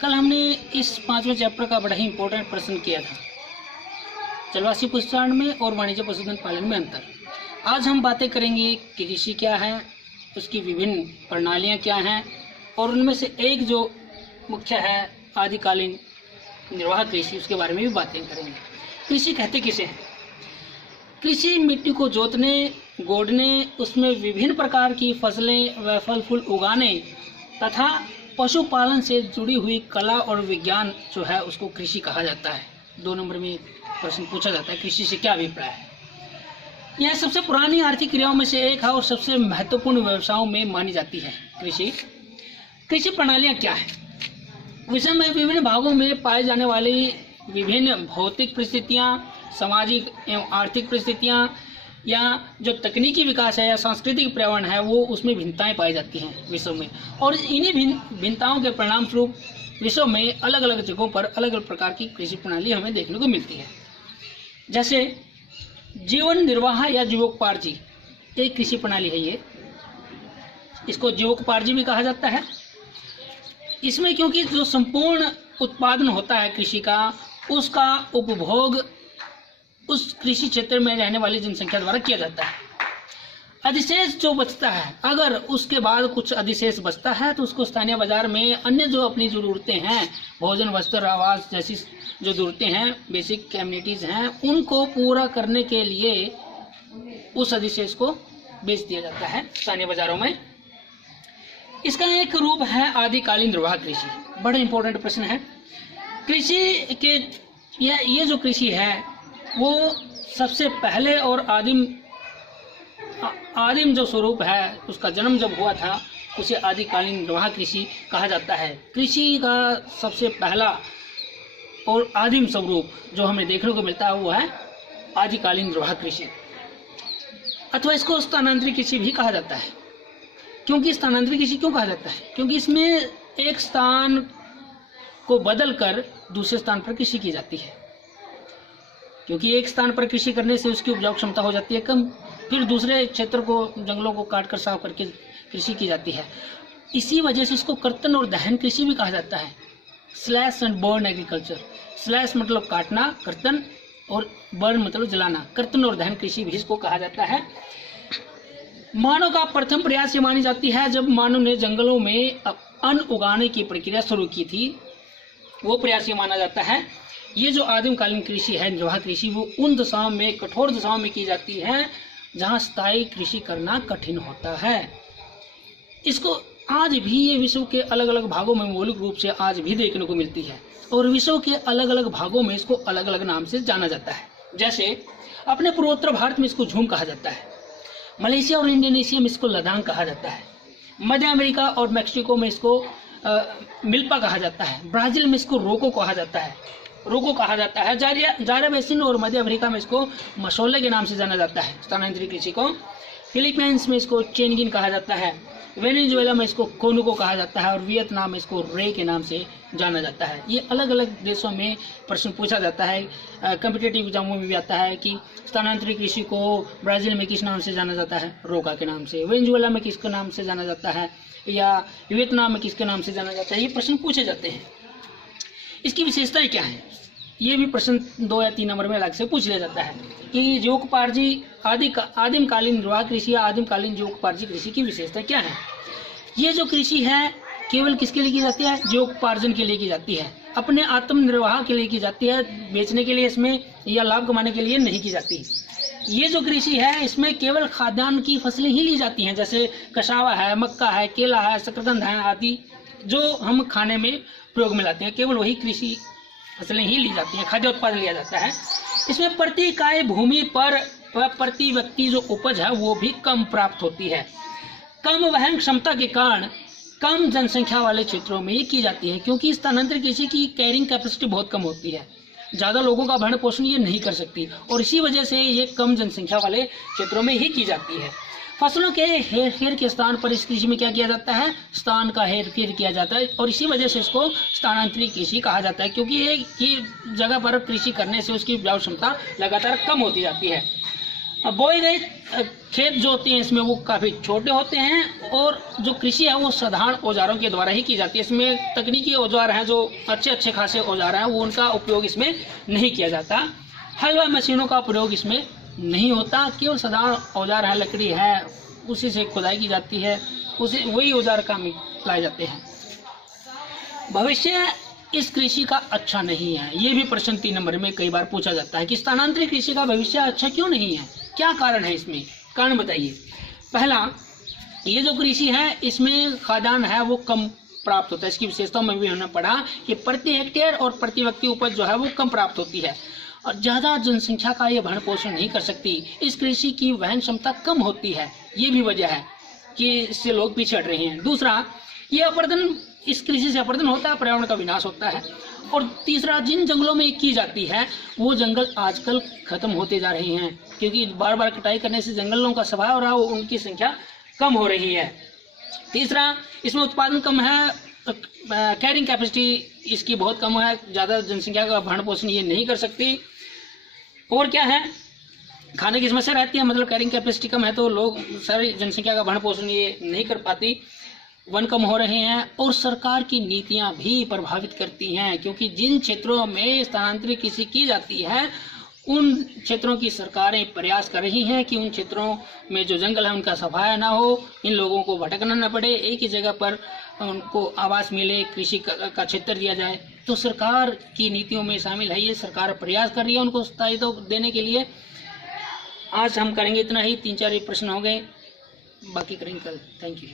कल हमने इस 5वें चैप्टर का बड़ा ही इम्पोर्टेंट प्रश्न किया था, जलवासी पुष्पारण में और वाणिज्य पशुधन पालन में अंतर। आज हम बातें करेंगे कि कृषि क्या है, उसकी विभिन्न प्रणालियाँ क्या हैं, और उनमें से एक जो मुख्य है आदिकालीन निर्वाह कृषि, उसके बारे में भी बातें करेंगे। कृषि कहते किसे हैं? कृषि मिट्टी को जोतने, गोड़ने, उसमें विभिन्न प्रकार की फसलें व फल फूल उगाने तथा पशुपालन से जुड़ी हुई कला और विज्ञान जो है उसको कृषि कहा जाता है। 2 नंबर में प्रश्न पूछा जाता है, कृषि से क्या अभिप्राय है। यह सबसे पुरानी आर्थिक क्रियाओं में से एक है और सबसे महत्वपूर्ण व्यवसायों में मानी जाती है। कृषि प्रणालियाँ क्या है? विश्व में विभिन्न भागों में पाए जाने वाली विभिन्न भौतिक परिस्थितियाँ, सामाजिक एवं आर्थिक परिस्थितियाँ, या जो तकनीकी विकास है या सांस्कृतिक पर्यावरण है, वो उसमें भिन्नताएं पाई जाती हैं विश्व में, और इन्हीं भिन्नताओं के परिणाम स्वरूप विश्व में अलग अलग जगहों पर अलग अलग प्रकार की कृषि प्रणाली हमें देखने को मिलती है। जैसे जीवन निर्वाह या जीवोपार्जी एक कृषि प्रणाली है। ये इसको जीवोपार्जी भी कहा जाता है। इसमें क्योंकि जो संपूर्ण उत्पादन होता है कृषि का, उसका उपभोग उस कृषि क्षेत्र में रहने वाली जनसंख्या द्वारा किया जाता है। अधिशेष जो बचता है, अगर उसके बाद कुछ अधिशेष बचता है तो उसको स्थानीय बाजार में अन्य जो अपनी ज़रूरतें हैं, भोजन, वस्त्र, आवास जैसी जो ज़रूरतें हैं, बेसिक कम्युनिटीज़ हैं, उनको पूरा करने के लिए उस अधिशेष को बेच दिया जाता है स्थानीय बाजारों में। इसका एक रूप है आदिकालीन निर्वाह कृषि। बड़ा इंपॉर्टेंट प्रश्न है। कृषि के ये जो कृषि है वो सबसे पहले और आदिम जो स्वरूप है, उसका जन्म जब हुआ था, उसे आदिकालीन निर्वाह कृषि कहा जाता है। कृषि का सबसे पहला और आदिम स्वरूप जो हमें देखने को मिलता है वो है आदिकालीन निर्वाह कृषि, अथवा इसको स्थानांतरित कृषि भी कहा जाता है। क्योंकि स्थानांतरित कृषि क्यों कहा जाता है? क्योंकि इसमें एक स्थान को बदलकर दूसरे स्थान पर कृषि की जाती है। क्योंकि एक स्थान पर कृषि करने से उसकी उपजाऊ क्षमता हो जाती है कम, फिर दूसरे क्षेत्र को, जंगलों को काट कर साफ करके कृषि की जाती है। इसी वजह से इसको कर्तन और दहन कृषि भी कहा जाता है। Slash and burn agriculture. Slash मतलब काटना, कर्तन, और बर्न मतलब जलाना। कर्तन और दहन कृषि भी इसको कहा जाता है। मानव का प्रथम प्रयास ये मानी जाती है जब मानव ने जंगलों में अन्न उगाने की प्रक्रिया शुरू की थी, वो प्रयास ये माना जाता है। ये जो आदिमकालीन कृषि है, निर्वाह कृषि, वो उन दशाओं में, कठोर दशाओं में की जाती है जहाँ स्थायी कृषि करना कठिन होता है। इसको आज भी ये विश्व के अलग अलग भागों में मौलिक रूप से आज भी देखने को मिलती है, और विश्व के अलग अलग भागों में इसको अलग अलग नाम से जाना जाता है। जैसे अपने पूर्वोत्तर भारत में इसको झूम कहा जाता है, मलेशिया और इंडोनेशिया में इसको लदांग कहा जाता है, मध्य अमेरिका और मैक्सिको में इसको मिल्पा कहा जाता है, ब्राज़ील में इसको रोको कहा जाता है, जारा बेसिन और मध्य अफ्रीका में इसको मसोले के नाम से जाना जाता है स्थानांतरित कृषि को। फिलीपींस में इसको चेनगिन कहा जाता है, वेनेजुएला में इसको कोनुको कहा जाता है, और वियतनाम में इसको रे के नाम से जाना जाता है। ये अलग अलग देशों में प्रश्न पूछा जाता है। कॉम्पिटिटिव एग्जामों में भी आता है कि स्थानांतरित कृषि को ब्राज़ील में किस नाम से जाना जाता है, रोका के नाम से, वेनेजुएला में किसके नाम से जाना जाता है, या वियतनाम में किसके नाम से जाना जाता है। ये प्रश्न पूछे जाते हैं। इसकी विशेषताएं क्या हैं, ये भी प्रश्न 2 या 3 नंबर में अलग से पूछ लिया जाता है कि जीवोपार्जी आदिमकालीन निर्वाह कृषि या आदिमकालीन जीवोपार्जी कृषि की विशेषता क्या है। ये जो कृषि है केवल किसके लिए की जाती है? जीवोपार्जन के लिए की जाती है, अपने आत्मनिर्वाह के लिए की जाती है, बेचने के लिए इसमें या लाभ कमाने के लिए नहीं की जाती। ये जो कृषि है इसमें केवल खाद्यान्न की फसलें ही ली जाती हैं, जैसे कसावा है, मक्का है, केला है, शकरकंद है आदि, जो हम खाने में प्रयोग में लाते हैं, केवल वही कृषि फसलें ही ली जाती हैं, खाद्य उत्पादन लिया जाता है। इसमें प्रति इकाई भूमि पर व प्रति व्यक्ति जो उपज है वो भी कम प्राप्त होती है। कम वहन क्षमता के कारण कम जनसंख्या वाले क्षेत्रों में ये की जाती है, क्योंकि स्थानांतरित कृषि की कैरिंग कैपेसिटी बहुत कम होती है, ज़्यादा लोगों का भरण पोषण ये नहीं कर सकती, और इसी वजह से ये कम जनसंख्या वाले क्षेत्रों में ही की जाती है। फसलों के हेर फेर के स्थान पर इस कृषि में क्या किया जाता है? स्थान का हेर फेर किया जाता है, और इसी वजह से इसको स्थानांतरित कृषि कहा जाता है, क्योंकि एक ही जगह पर कृषि करने से उसकी उपजाऊ क्षमता लगातार कम होती जाती है। बोए गए खेत जो होते हैं इसमें वो काफ़ी छोटे होते हैं, और जो कृषि है वो साधारण औजारों के द्वारा ही की जाती है। इसमें तकनीकी औजार हैं, जो अच्छे खासे औजार हैं, वो उनका उपयोग इसमें नहीं किया जाता। हल व मशीनों का प्रयोग इसमें नहीं होता, केवल साधारण औजार है, लकड़ी है, उसी से खुदाई की जाती है, उसी वही औजार काम लाए जाते हैं। भविष्य इस कृषि का अच्छा नहीं है, ये भी प्रश्न 3 नंबर में कई बार पूछा जाता है कि स्थानांतरित कृषि का भविष्य अच्छा क्यों नहीं है, क्या कारण है इसमें, कारण बताइए। पहला, ये जो कृषि है इसमें खाद्यान्न है वो कम प्राप्त होता है। इसकी विशेषताओं में भी हमने पढ़ा कि प्रति हेक्टेयर और प्रति व्यक्ति उपज जो है वो कम प्राप्त होती है, और ज़्यादा जनसंख्या का ये भरण पोषण नहीं कर सकती। इस कृषि की वहन क्षमता कम होती है, ये भी वजह है कि इससे लोग पीछे हट रहे हैं। दूसरा, ये अपरदन, इस कृषि से अपरदन होता है, पर्यावरण का विनाश होता है। और तीसरा, जिन जंगलों में की जाती है वो जंगल आजकल खत्म होते जा रहे हैं, क्योंकि बार बार कटाई करने से जंगलों का स्वभाव हो रहा है, उनकी संख्या कम हो रही है। तीसरा, इसमें उत्पादन कम है, कैरिंग कैपेसिटी इसकी बहुत कम है, ज़्यादा जनसंख्या का भरण पोषण ये नहीं कर सकती। और क्या है, खाने की समस्या रहती है, मतलब कैरिंग कैपेसिटी कम है तो लोग सारी जनसंख्या का भरण पोषण ये नहीं कर पाती, वन कम हो रहे हैं। और सरकार की नीतियां भी प्रभावित करती हैं, क्योंकि जिन क्षेत्रों में स्थानांतरित कृषि की जाती है उन क्षेत्रों की सरकारें प्रयास कर रही हैं कि उन क्षेत्रों में जो जंगल है उनका सफाया ना हो, इन लोगों को भटकना न पड़े, एक ही जगह पर उनको आवास मिले, कृषि का क्षेत्र दिया जाए। तो सरकार की नीतियों में शामिल है, ये सरकार प्रयास कर रही है उनको स्थायित्व देने के लिए। आज हम करेंगे इतना ही, 3-4 प्रश्न हो गए, बाकी करेंगे कल। Thank you.